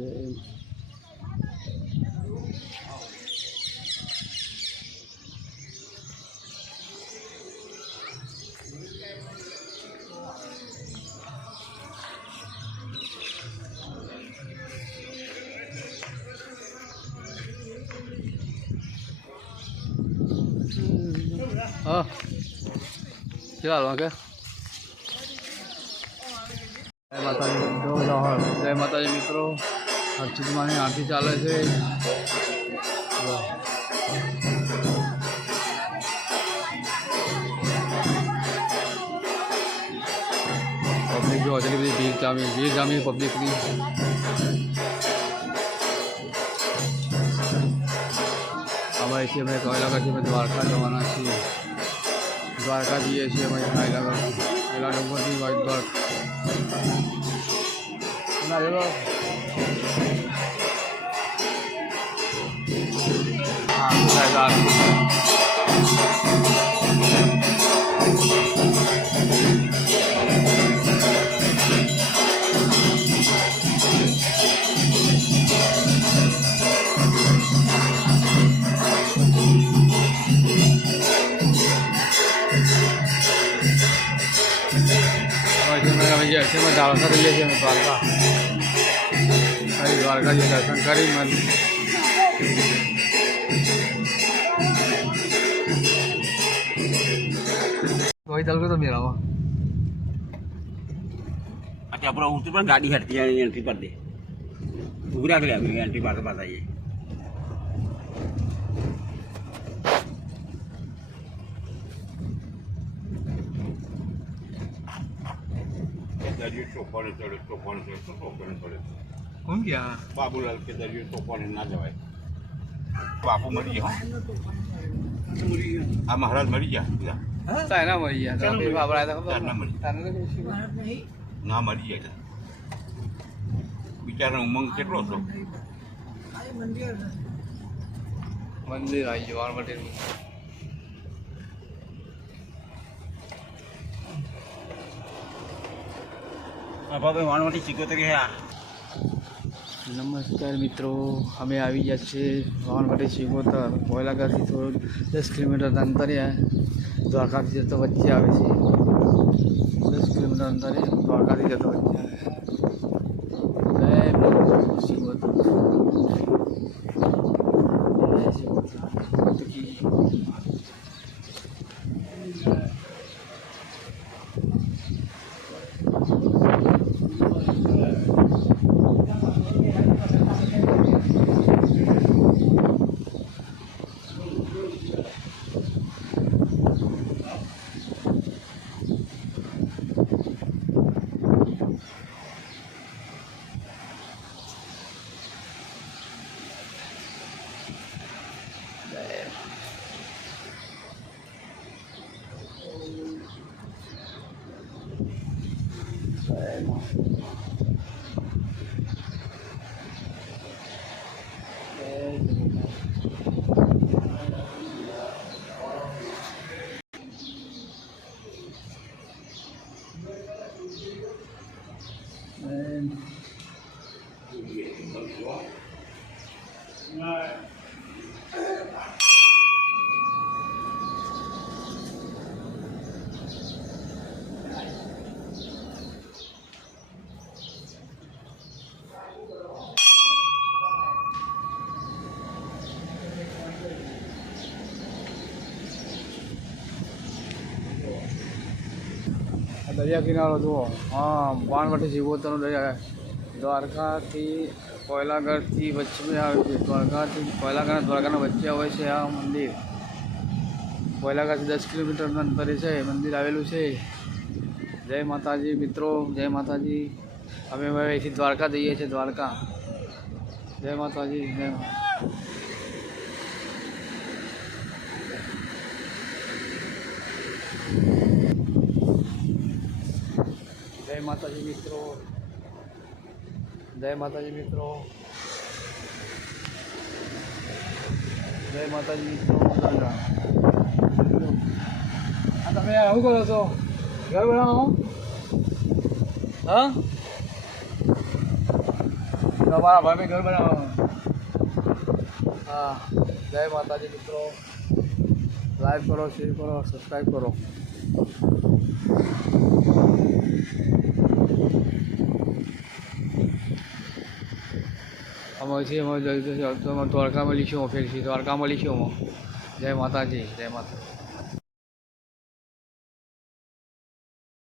हाँ क्या हाल है? जय माता जी मित्रों, जय माता जी मित्रों। अर्चित मानी आरती चाले છે। पब्लिक जो अचली बड़ी भीड़ जामी पब्लिक की। हमारे इसे मैं कहला करती मैं द्वारका जवाना छी। द्वारका दिए छे मैं कहला करती પહેલા ડુંગરથી વાઇટ દ્વારકા ના રેલો હા સાહેબ ऐसे में द्वारका रही है द्वारका द्वारका जी दर्शन करी मन वही चल तो मेरा वहाँ अच्छा पूरा उस पर गाड़ी हटती है एंट्री पर दे पूरा के लिए एंट्री पर पास आइए कौन गया बाबूलाल के दरियो तोफान ना जवाय बापू मरी गया आ महाराज मरी गया चाइना मरी गया फिर बाबरा था चाइना मरी ना मरी गया बिचारा उमंग કેટલો હતો મંદિર આવી જવાનું માટે બાબા વાણવાટી સિકોતરી હે नमस्कार मित्रों, हमें આવી ગયા છે વાવણવાટી સિકોતર કોયલાગરથી થોડું 10 કિલોમીટર અંતરે દ્વારકાથી જતો વચ્ચે આવે છે 10 કિલોમીટર અંતરે દ્વારકાથી જતો વચ્ચે આવે જય સિકોતર જય સિકોતર की દરિયા કિનારો જુઓ હા વાણવાટી સિકોતરનો દરિયા દ્વારકાથી કોયલાગરથી વચ્ચે આવે છે દ્વારકાથી દ્વારકાના વચ્ચે આવે છે આ મંદિર કોયલાગરથી 10 કિલોમીટરના અંતરે છે મંદિર આવેલું છે જય માતાજી મિત્રો જય માતાજી અમે હવે અહીંથી દ્વારકા જઈએ છીએ દ્વારકા જય માતાજી જય माताजी मित्रों जय माताजी मित्रों जय माताजी मित्रों તમે શું કરો છો ઘર બનાવો હા અમારા ભાઈ ઘર બનાવવાનું. હા, જય માતાજી મિત્રો. લાઈક કરો, શેર કરો, સબસ્ક્રાઈબ કરો. અમે દ્વારકા મળીશું ફેરથી દ્વારકા મળીશું. જય માતાજી, જય માતાજી.